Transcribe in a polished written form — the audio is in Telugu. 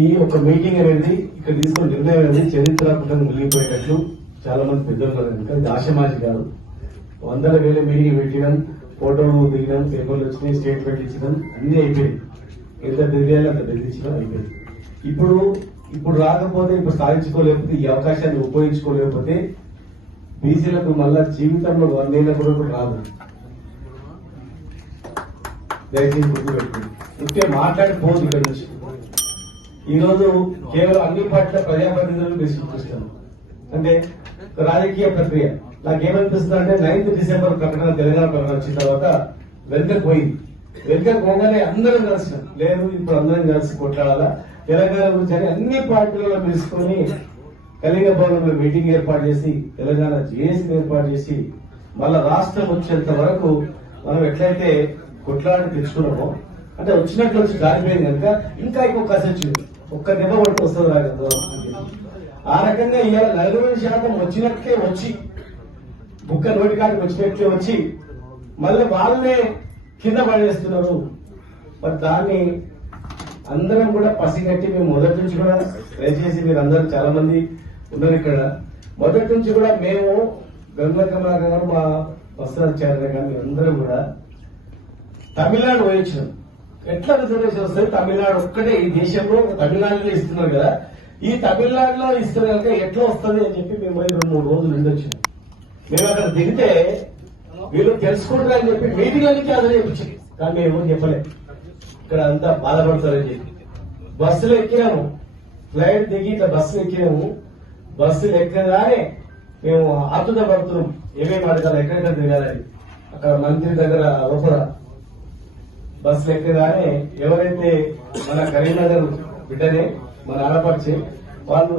ఈ ఒక మీటింగ్ అనేది ఇక్కడ తీసుకున్న నిర్ణయం అనేది చరిత్రాత్మకంగా మిగిలిపోయేటట్లు చాలా మంది పెద్దలు కనుక ఇది ఆశమాషి కాదు. 100,000 మీటింగ్ పెట్టినాం, ఫోటోలు దిగినాం, పేపర్లు వచ్చినాయి, స్టేట్మెంట్ ఇచ్చినాం, అన్ని అయిపోయింది. ఎంత బెదిరియాలి అంత బెదిరించడం అయిపోయింది. ఇప్పుడు రాకపోతే, ఇప్పుడు సాధించుకోలేకపోతే, ఈ అవకాశాన్ని ఉపయోగించుకోలేకపోతే బీసీలకు మళ్ళా జీవితంలో 100 ఏళ్ళ కూడా రాదు. దయచేసి గుర్తుపెట్టుకుంది. ఇంకే మాట్లాడిపోదు ఇక్కడ నుంచి. ఈ రోజు కేవలం అన్ని పార్టీల ప్రజాప్రతినిధులను చూస్తాను. అంటే రాజకీయ ప్రక్రియ నాకేమనిపిస్తుంది అంటే 9th డిసెంబర్ ప్రకటన, తెలంగాణ ప్రకటన వచ్చిన తర్వాత వెనుకకు పోయింది. వెనుకకు పోగానే అందరం కలిసినాం. లేదు ఇప్పుడు అందరం కలిసి కొట్లాడాలా తెలంగాణ గురించి అని అన్ని పార్టీలలో పిలుచుకొని కళింగ భవనంలో మీటింగ్ ఏర్పాటు చేసి తెలంగాణ జేఏసీని ఏర్పాటు చేసి మళ్ళా రాష్ట్రం వచ్చేంత వరకు మనం ఎట్లయితే కొట్లాడి తెచ్చుకున్నామో అంటే వచ్చినట్లు వచ్చి గాలిపోయింది కనుక ఇంకా ఇంకొక కసి వచ్చింది. ఒక్క దెబ్బ పడితే వస్తుంది రాదు. ఆ రకంగా ఇవాళ 40% వచ్చినట్లే వచ్చి బుక్క నోటికాడికి వచ్చినట్లే వచ్చి మళ్ళీ వాళ్ళే కింద పడేస్తున్నారు. మరి దాన్ని అందరం కూడా పసిగట్టి మేము మొదటి నుంచి కూడా దయచేసి మీరు అందరూ చాలా మంది ఉన్నారు ఇక్కడ. మొదటి నుంచి కూడా మేము గంగుల కమలాకర్ గారు, మా వస్త్రాచార్య గారు అందరం కూడా తమిళనాడు పోయించినాం. ఎట్లా రిజర్వేషన్ వస్తుంది? తమిళనాడు ఒక్కటే ఈ దేశంలో తమిళనాడులో ఇస్తున్నారు కదా, ఈ తమిళనాడులో ఇస్తున్న కనుక ఎట్లా వస్తుంది అని చెప్పి మేము 2-3 రోజులు ఉండొచ్చాం. మేము అక్కడ దిగితే వీళ్ళు తెలుసుకుంటారని చెప్పి మీటింగ్లకి అదే చెప్పించింది. కానీ మేము చెప్పలేదు, ఇక్కడ అంతా బాధపడతారని చెప్పి. బస్సులు ఎక్కినాము, ఫ్లైట్ దిగి ఇట్లా బస్సులు ఎక్కినాము. బస్సులు ఎక్కగానే మేము ఆతుత పడుతున్నాం, ఏమేమి అడగాలి, ఎక్కడెక్కడ దిగాలని. అక్కడ మంత్రి దగ్గర లోపల బస్సులు ఎక్కగానే ఎవరైతే మన కరీంనగర్ బిడ్డనే మన ఆడపడిచి వాళ్ళు